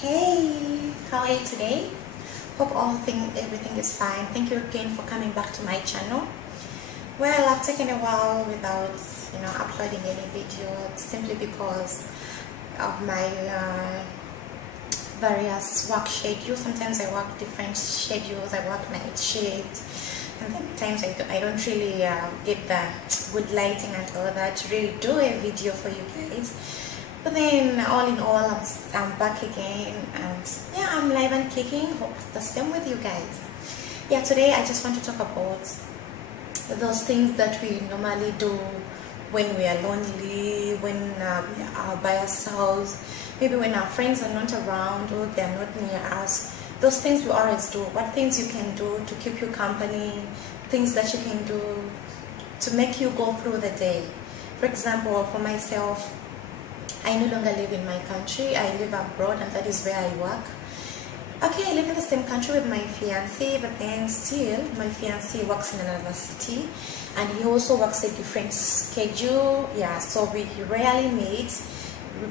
Hey, how are you today? Hope everything is fine. Thank you again for coming back to my channel. Well, I've taken a while without uploading any video simply because of my various work schedules. Sometimes I work different schedules. I work night shift, and sometimes I don't really get the good lighting and all that to really do a video for you guys. But then all in all, I'm back again, and yeah, I'm live and kicking. Hope the same with you guys. Yeah, today I just want to talk about those things that we normally do when we are lonely, when we are by ourselves, maybe when our friends are not around or they're not near us. Those things we always do. What things you can do to keep you company, things that you can do to make you go through the day. For example, for myself, I no longer live in my country. I live abroad, and that is where I work. Okay, I live in the same country with my fiancé, but then still my fiancé works in another city, and he also works a different schedule. Yeah, so we rarely meet.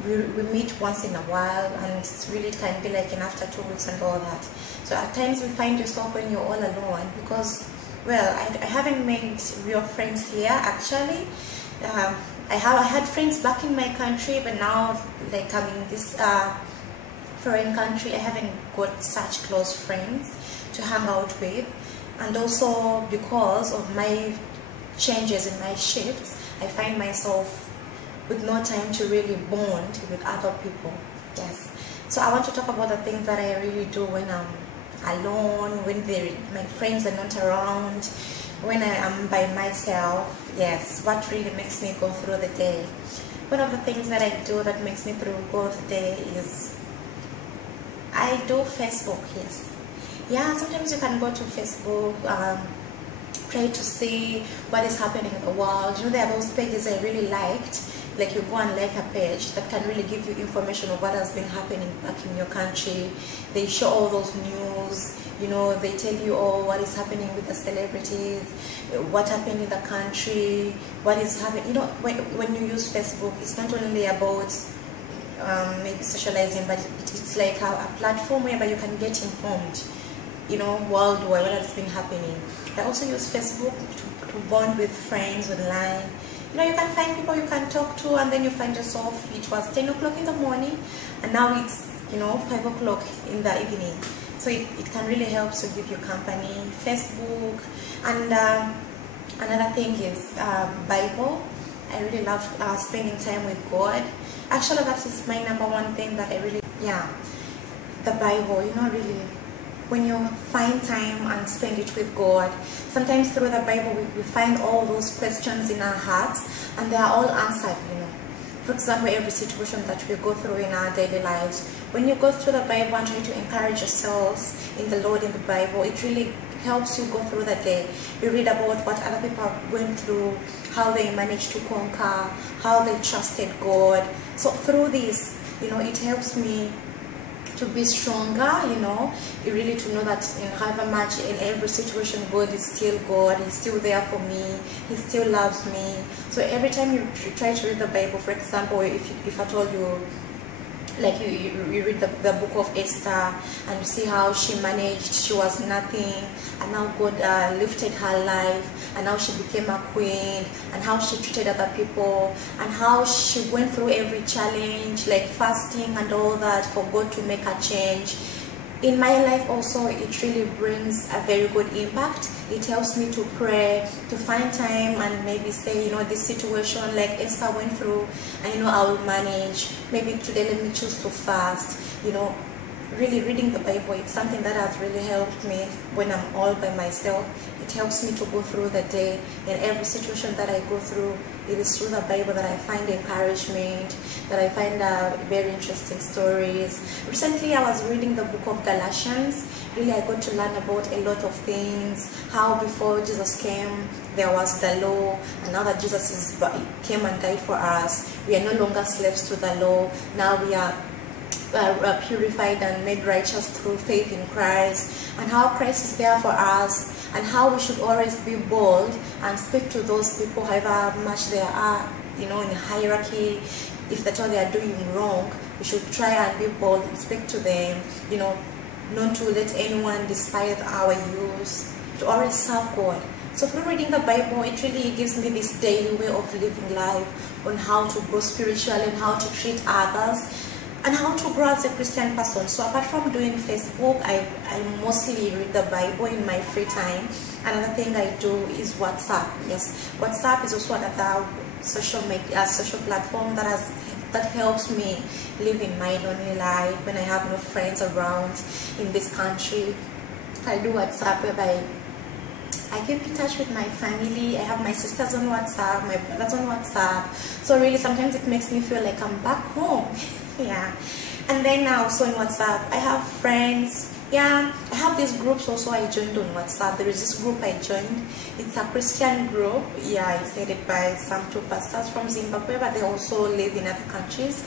We meet once in a while, and it's really can be like in after 2 weeks and all that. So at times we find yourself when you're all alone because, well, I haven't made real friends here actually. I had friends back in my country, but now like I'm in this foreign country, I haven't got such close friends to hang out with. And also because of my changes in my shifts, I find myself with no time to really bond with other people. Yes, so I want to talk about the things that I really do when I'm alone, when my friends are not around, when I am by myself. Yes, what really makes me go through the day. One of the things that I do that makes me go through the day is I do Facebook. Yes, yeah, sometimes you can go to Facebook, try to see what is happening in the world. There are those pages I really liked. Like you go and like a page that can really give you information of what has been happening back in your country. They show all those news, they tell you what is happening with the celebrities, what happened in the country, what is happening. When you use Facebook, it's not only about maybe socializing, but it's like a platform whereby you can get informed, worldwide what has been happening. I also use Facebook to bond with friends online. You can find people you can talk to, and then you find yourself, it was 10 o'clock in the morning, and now it's 5 o'clock in the evening. So it can really help to give you company. Facebook, and another thing is Bible. I really love spending time with God. Actually, that is my #1 thing that I really, the Bible. Really, when you find time and spend it with God, sometimes through the Bible we find all those questions in our hearts, and they are all answered. For example, every situation that we go through in our daily lives, when you go through the Bible and try to encourage yourselves in the Lord in the Bible, it really helps you go through the day. You read about what other people went through, how they managed to conquer, how they trusted God. So through this, it helps me to be stronger, really to know that in however much in every situation God is still God, He's still there for me, He still loves me. So every time you try to read the Bible, for example, if I told you, like you read the book of Esther, and you see how she managed, she was nothing, and now God lifted her life, and now she became a queen, and how she treated other people, and how she went through every challenge, like fasting and all that, for God to make a change. In my life also, it really brings a very good impact. It helps me to pray, to find time and maybe say, this situation like Esther went through, and I will manage. Maybe today let me choose to fast. Really reading the Bible, it's something that has really helped me when I'm all by myself. It helps me to go through the day. In every situation that I go through, it is through the Bible that I find encouragement, that I find very interesting stories. Recently, I was reading the book of Galatians. Really, I got to learn about a lot of things. How before Jesus came, there was the law, and now that Jesus came and died for us, we are no longer slaves to the law. Now we are purified and made righteous through faith in Christ, and how Christ is there for us, and how we should always be bold and speak to those people, however much they are, in hierarchy. If that's all they are doing wrong, we should try and be bold and speak to them, you know, not to let anyone despise our use, to always serve God. So through reading the Bible, it really gives me this daily way of living life, on how to grow spiritually and how to treat others and how to grow as a Christian person. So apart from doing Facebook, I mostly read the Bible in my free time. Another thing I do is WhatsApp. Yes, WhatsApp is also another social platform that helps me live in my lonely life when I have no friends around in this country. I do WhatsApp whereby I keep in touch with my family. I have my sisters on WhatsApp, my brothers on WhatsApp. So really sometimes it makes me feel like I'm back home. Yeah. And then also in WhatsApp, I have friends. Yeah, I have these groups also I joined on WhatsApp. There is this group I joined. It's a Christian group. Yeah, it's headed by some two pastors from Zimbabwe, but they also live in other countries.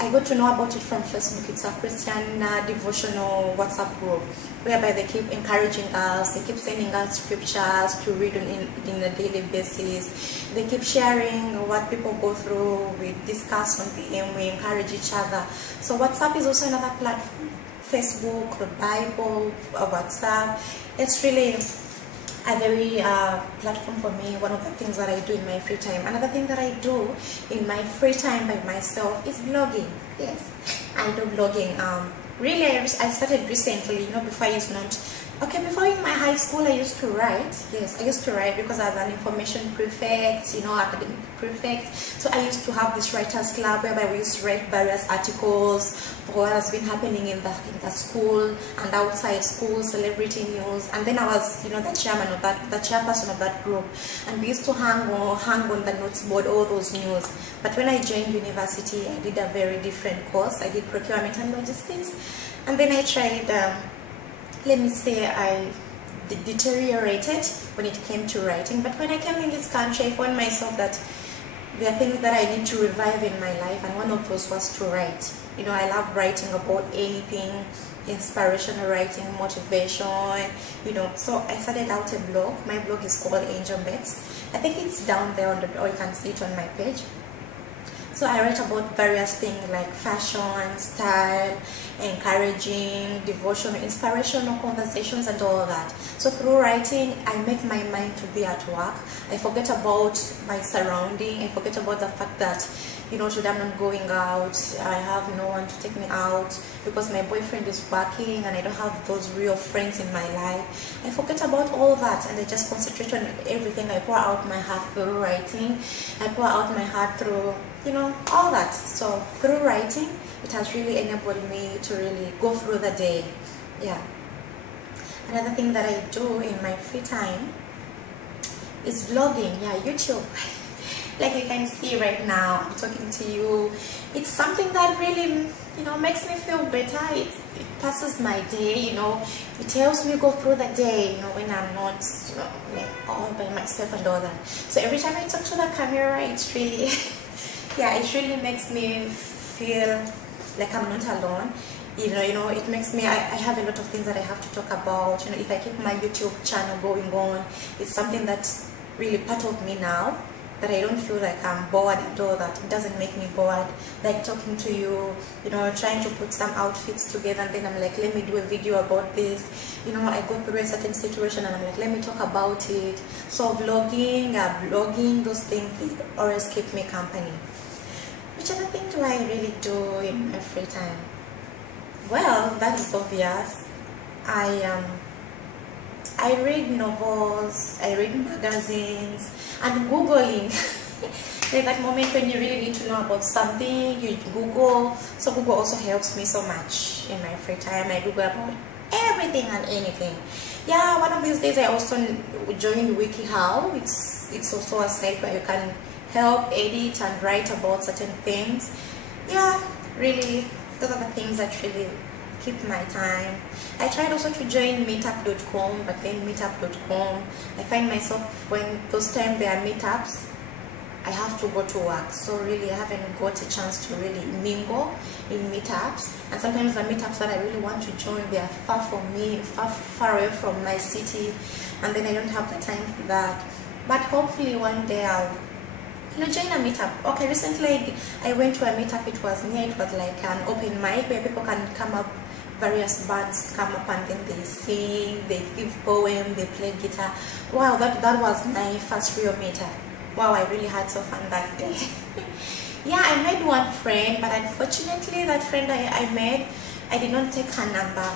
I got to know about it from Facebook. It's a Christian devotional WhatsApp group whereby they keep encouraging us, they keep sending us scriptures to read in a daily basis. They keep sharing what people go through, we discuss on PM, we encourage each other. So WhatsApp is also another platform. Facebook, the Bible, WhatsApp, it's really a very platform for me, one of the things that I do in my free time. Another thing that I do in my free time by myself is vlogging. Yes, I do vlogging. Really, I started recently, you know, before I used not. Okay, before in my high school, I used to write. Yes, I used to write because I was an information prefect, you know, academic prefect. So I used to have this writers club whereby we used to write various articles for what has been happening in the school and outside school, celebrity news. And then I was, you know, the chairperson of that group. And we used to hang on the notes board all those news. But when I joined university, I did a very different course. I did procurement and logistics. And then I tried. Let me say I deteriorated when it came to writing, but when I came in this country, I found myself that there are things that I need to revive in my life, and one of those was to write. You know, I love writing about anything, inspirational writing, motivation, you know. So I started out a blog. My blog is called Angel Bets. I think it's down there or you can see it on my page. So I write about various things like fashion, style, encouraging, devotional, inspirational conversations and all that. So through writing, I make my mind to be at work. I forget about my surrounding. I forget about the fact that, you know, today I'm not going out. I have no one to take me out because my boyfriend is working and I don't have those real friends in my life. I forget about all that and I just concentrate on everything. I pour out my heart through writing. I pour out my heart through, you know, all that. So through writing, it has really enabled me to really go through the day. Yeah. Another thing that I do in my free time is vlogging. Yeah, YouTube. Like you can see right now, I'm talking to you. It's something that really, you know, makes me feel better. It passes my day, you know. It helps me go through the day, you know, when I'm not, you know, like all by myself and all that. So every time I talk to the camera, it's really, yeah, it really makes me feel like I'm not alone. You know, it makes me, I have a lot of things that I have to talk about. You know, if I keep my YouTube channel going on, it's something that's really part of me now, that I don't feel like I'm bored and all that. It doesn't make me bored. Like talking to you, you know, trying to put some outfits together and then I'm like, let me do a video about this. You know, I go through a certain situation and I'm like, let me talk about it. So vlogging, blogging, those things always keep me company. Which other thing do I really do in my free time? Well, that is obvious. I read novels, I read magazines, and Googling. Like that moment when you really need to know about something, you Google. So Google also helps me so much in my free time. I Google about everything and anything. Yeah, one of these days I also joined WikiHow. It's also a site where you can help edit and write about certain things. Yeah, really, those are the things that really keep my time. I tried also to join meetup.com, but then meetup.com, I find myself when those times there are meetups, I have to go to work. So really I haven't got a chance to really mingle in meetups. And sometimes the meetups that I really want to join, they are far from me, far away from my city, and then I don't have the time for that. But hopefully one day join a meetup. Okay, recently I went to a meetup. It was like an open mic where people can come up, various bands come up and then they sing, they give poem, they play guitar. Wow, that was my first real meetup. Wow, I really had so fun that day. Yeah, I made one friend, but unfortunately that friend I made, I did not take her number.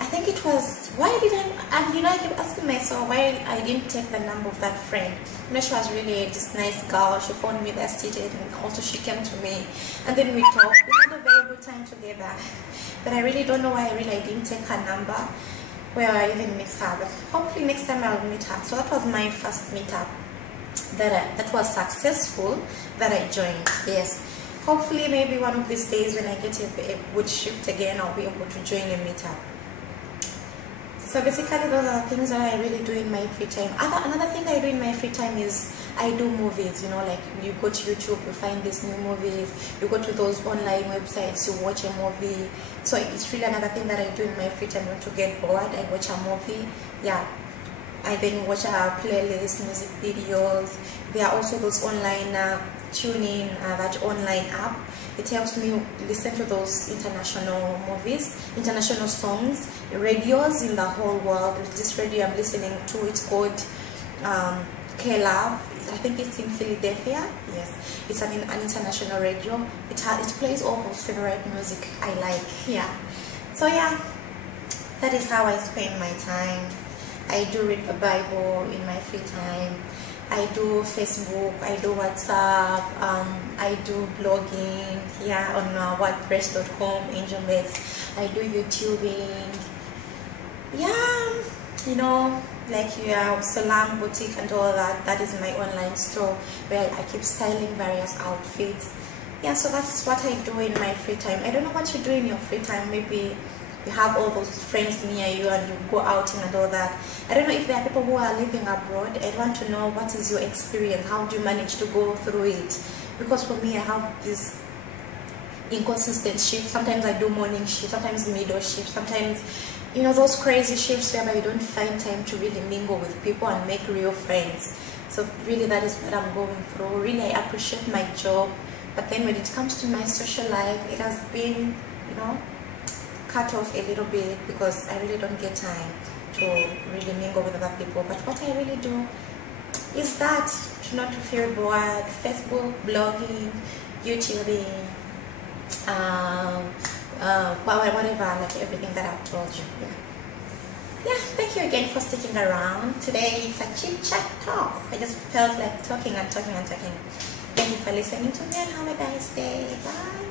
I think it was, why did I, and you know, I kept asking myself why I didn't take the number of that friend. You know, she was really this nice girl. She phoned me the stage and also she came to me. And then we talked. We had a very good time together. But I really don't know why I didn't take her number, where I even missed her. But hopefully next time I'll meet her. So that was my first meetup that was successful that I joined. Yes. Hopefully maybe one of these days when I get a good shift again, I'll be able to join a meetup. So basically those are the things that I really do in my free time. Another thing I do in my free time is I do movies, you know, like you go to YouTube, you find these new movies, you go to those online websites, you watch a movie. So it's really another thing that I do in my free time. When to get bored, I watch a movie. Yeah, I then watch a playlist, music videos. There are also those online tuning, that online app. It helps me listen to those international movies, international songs, radios in the whole world. This radio I'm listening to, it's called K-Love. I think it's in Philadelphia. Yes, it's an international radio. It plays all those favorite music I like. Yeah. So yeah, that is how I spend my time. I do read the Bible in my free time. I do Facebook, I do WhatsApp, I do blogging here on WordPress.com, AngelMates. I do YouTubing. Yeah, you know, like Salam Boutique and all that. That is my online store where I keep styling various outfits. Yeah, so that's what I do in my free time. I don't know what you do in your free time. Maybe you have all those friends near you and you go outing and all that. I don't know if there are people who are living abroad. I want to know what is your experience. How do you manage to go through it? Because for me, I have this inconsistent shift. Sometimes I do morning shift, sometimes middle shift, sometimes, you know, those crazy shifts where you don't find time to really mingle with people and make real friends. So really that is what I'm going through. Really, I appreciate my job, but then when it comes to my social life, it has been, you know, cut off a little bit because I really don't get time to really mingle with other people. But what I really do is that, to not to feel bored. Facebook, blogging, YouTubing, whatever, like everything that I've told you. Yeah, thank you again for sticking around. Today it's a chit chat talk. I just felt like talking and talking and talking. Thank you for listening to me and have a nice day. Bye.